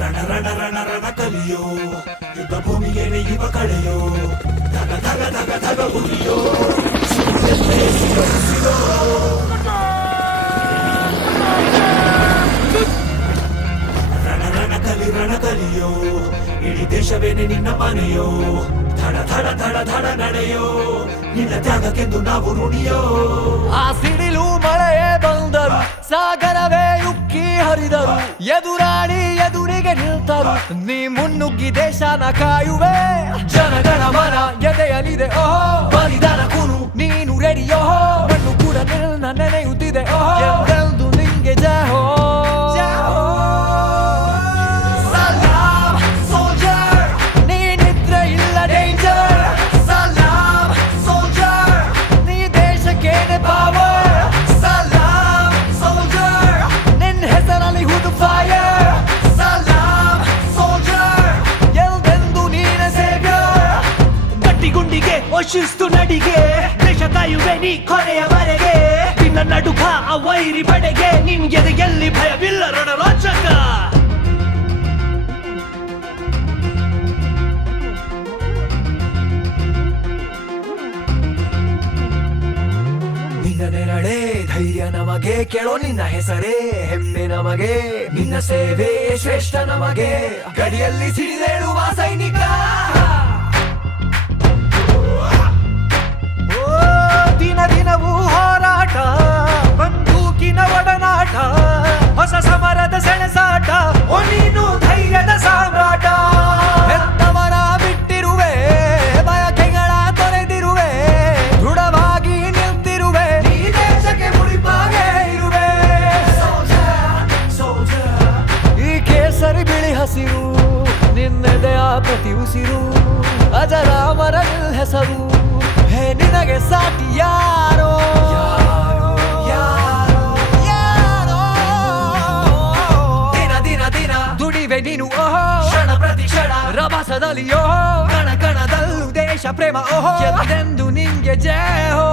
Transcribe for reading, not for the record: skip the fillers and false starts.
ರಣ ರಣ ರಣ ರಣ ಕಲಿಯೋ ಯುದ್ಧ ಭೂಮಿಗೆ ನೆಯ್ಯುವ ಕಳೆಯೋ ಧಗ ಧಗ ಧಗ ಧಗ ಉರಿಯೋ ರಣ ರಣ ಕಲಿಯೋ ಇಡೀ ದೇಶವೇನೆ ನಿನ್ನ ಮನೆಯೋ ಧಡ ಧಡ ಧಡ ಧಡ ನಡೆಯೋ ನಿನ್ನ ತ್ಯಾಗಕ್ಕೆಂದು ನಾವು ನುಡಿಯೋ. ಆ ಸಿಡಿಲು ಮಳೆಯೇ ಬಂದರು, ಸಾಗರವೇ ಉಕ್ಕಿ ಹರಿದರು, ಎದುರಾಳಿ ಎದುರಿಗೆ ನಿಲ್ತರು, ನೀ ಮುನ್ನುಗ್ಗಿ ದೇಶನ ಕಾಯುವೆ. ಜನಗಣ ಮನ ಎದೆಯಲಿದೆ ಓಹೋ, ಬಲಿದಾನ ಕುನು ನೀನು ರೆಡಿಯೋ, ಮಣ್ಣು ಕೂಡ ನಿನ್ನ ನೆನೆಯುತ್ತಿದೆ ಓಹೋ, ಎಂದೆಂದು ನಿಂಗೆ ಜಯ ಹೋ. ಶಿಸ್ತು ನಡಿಗೆ ದೇಶ ಕಾಯುವೆ ನೀ ಕೊನೆಯವರೆಗೆ, ನಿನ್ನ ನಡುಕ ಆ ವೈರಿ ಪಡೆಗೆ, ನಿನ್ಗೆ ಎಲ್ಲಿ ಭಯವಿಲ್ಲ ರಣರೋಚಕ. ನಿನ್ನ ನೆರಳೆ ಧೈರ್ಯ ನಮಗೆ, ಕೇಳೋ ನಿನ್ನ ಹೆಸರೇ ಹೆಮ್ಮೆ ನಮಗೆ, ನಿನ್ನ ಸೇವೆ ಶ್ರೇಷ್ಠ ನಮಗೆ, ಗಡಿಯಲ್ಲಿ ಸಿಡಿದೇಳುವ ಸೈನಿಕ. ದಿನವೂ ಹೋರಾಟ, ಬಂದೂಕಿನ ಒಡನಾಟ, ಹೊಸ ಸಮರದ ಸೆಣಸಾಟ, ಓ ನೀನು ಧೈರ್ಯದ ಸಾಮ್ರಾಟ. ಹೆತ್ತವರ ಬಿಟ್ಟಿರುವೆ, ಬಯಕೆಗಳ ತೊರೆದಿರುವೆ, ದೃಢವಾಗಿ ನಿಲ್ತಿರುವೆ, ಈ ದೇಶಕ್ಕೆ ಮುಡಿಪಾಗೆ ಇರುವೆ. ಈ ಕೇಸರಿ ಬಿಳಿ ಹಸಿರು ನಿನ್ನೆದೆಯ ಪ್ರತಿ ಉಸಿರು, ಅಜರಾಮರ ಹೆಸರು, ಹೇ ನಿನಗೆ ಸಾಟಿ ಯಾರೋ ಯಾರೋ ಯಾರೋ. ದಿನ ದಿನ ದಿನ ದುಡಿವೆ ನೀನು ಓಹೋ, ಕ್ಷಣ ಪ್ರತಿ ಕ್ಷಣ ರಭಸದಲ್ಲಿ ಓಹೋ, ಕಣ ಕಣದಲ್ಲೂ ದೇಶ ಪ್ರೇಮ ಓಹೋ, ಎಂದೆಂದು ನಿಂಗೆ ಜಯ ಹೋ.